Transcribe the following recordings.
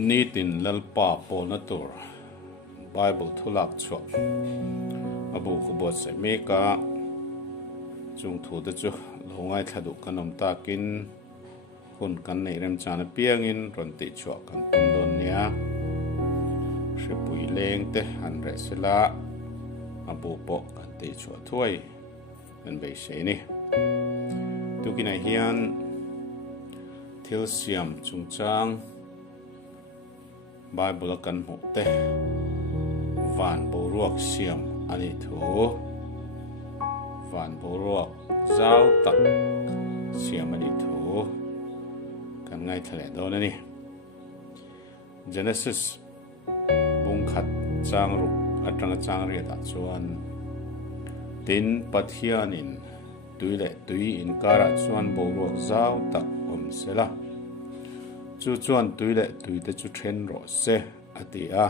nitin lalpa pol na tur Bible thulak chuak abu khubot se meka chung thu te chu longai thadu kanom takin hun kan nei rem chana piangin ron ti chuak kan tumdon nia shepui leng te han re sela abu po kan ti chuak thuai an be se ni tukina hian thil siam chungchang Bible kan mu te van boruak siam ani thu van boruak zau tak siam ani thu kan ngai thale do na ni Genesis bung khat chang ru atang chang ri da chuan tin pathianin tuile tui in kara chuan boruak zau tak sela chu chuan tuile tuite chu then ro se atia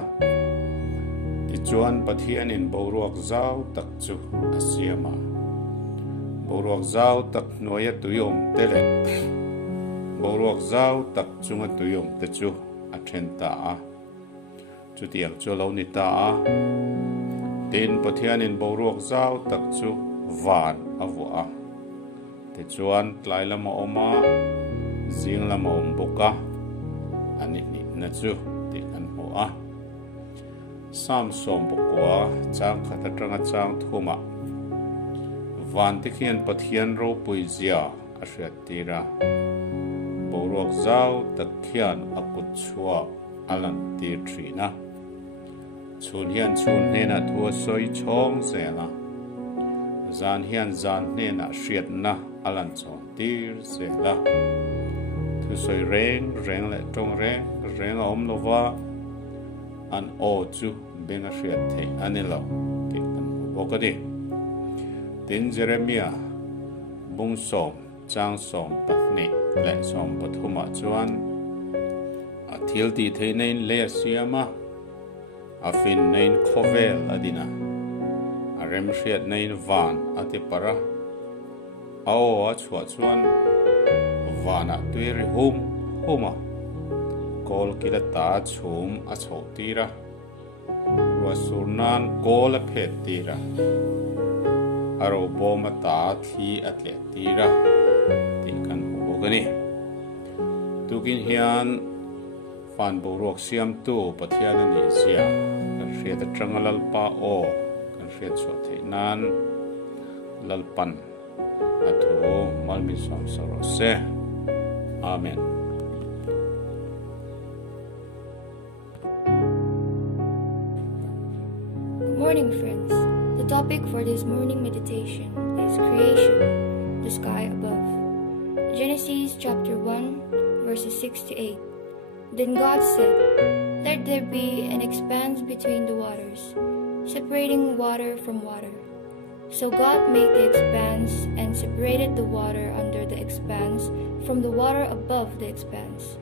ti chuan pathianin boruak zau tak chu asiama boruak zau tak noya tuyom tele boruak zau tak chunga tuyom te chu a then ta chu tiang chu lo ni ta tin pathianin boruak zau tak chu van avua te chuan tlailama oma zing lama boka ani ni na chu ti kan hoa sam som bokwa chang khata tanga chang thuma van te khian pathian ro puizia a hriat tira boruak zau tak khian akut chua alan ti trina chun hian chun hena thua soi chong zela zan hian zan hena hriat na alan chong tir zela soi reng le tong reng om lova an o chu benga hriat thei ani lo ti kan bokadi tin Jeremiah bung som chang som patni le som pathuma chuan a thil ti thei nein le siama a fin nein khovel adina a rem hriat nein van ati para ao a chua chuan vana tuiri huma kol kila ta chum a chho tira wa surnan kol a phet tira aro boma ta thi atle tira ti kan hugani tukin hian fan boruak siam tu pathian ani sia kan hriat atrangalal pa o kan hriat chho theinan lalpan atho malmi som sorose Amen. Good morning, friends. The topic for this morning meditation is creation, the sky above. Genesis chapter 1, verses 6 to 8. Then God said, "Let there be an expanse between the waters, separating water from water." So God made the expanse and separated the water under the expanse from the water above the expanse.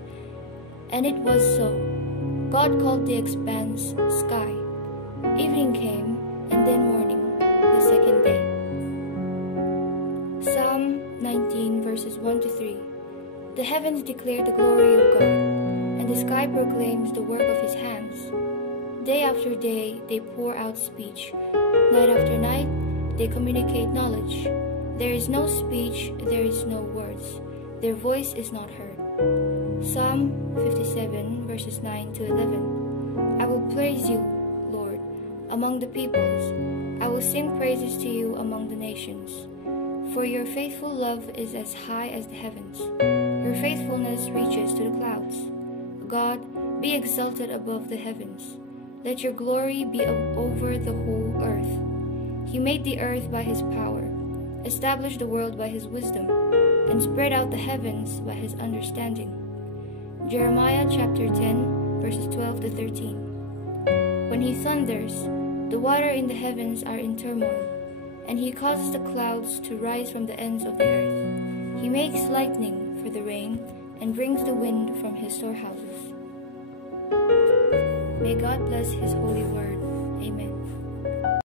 And it was so. God called the expanse sky. Evening came, and then morning, the second day. Psalm 19, verses 1 to 3. The heavens declare the glory of God, and the sky proclaims the work of his hands. Day after day they pour out speech. Night after night they communicate knowledge. There is no speech, there is no words. Their voice is not heard. Psalm 57, verses 9 to 11. I will praise you, Lord, among the peoples. I will sing praises to you among the nations. For your faithful love is as high as the heavens. Your faithfulness reaches to the clouds. God, be exalted above the heavens. Let your glory be over the whole earth. He made the earth by his power, established the world by his wisdom, and spread out the heavens by his understanding. Jeremiah chapter 10, verses 12 to 13. When he thunders, the water in the heavens are in turmoil, and he causes the clouds to rise from the ends of the earth. He makes lightning for the rain and brings the wind from his storehouses. May God bless his holy word. Amen.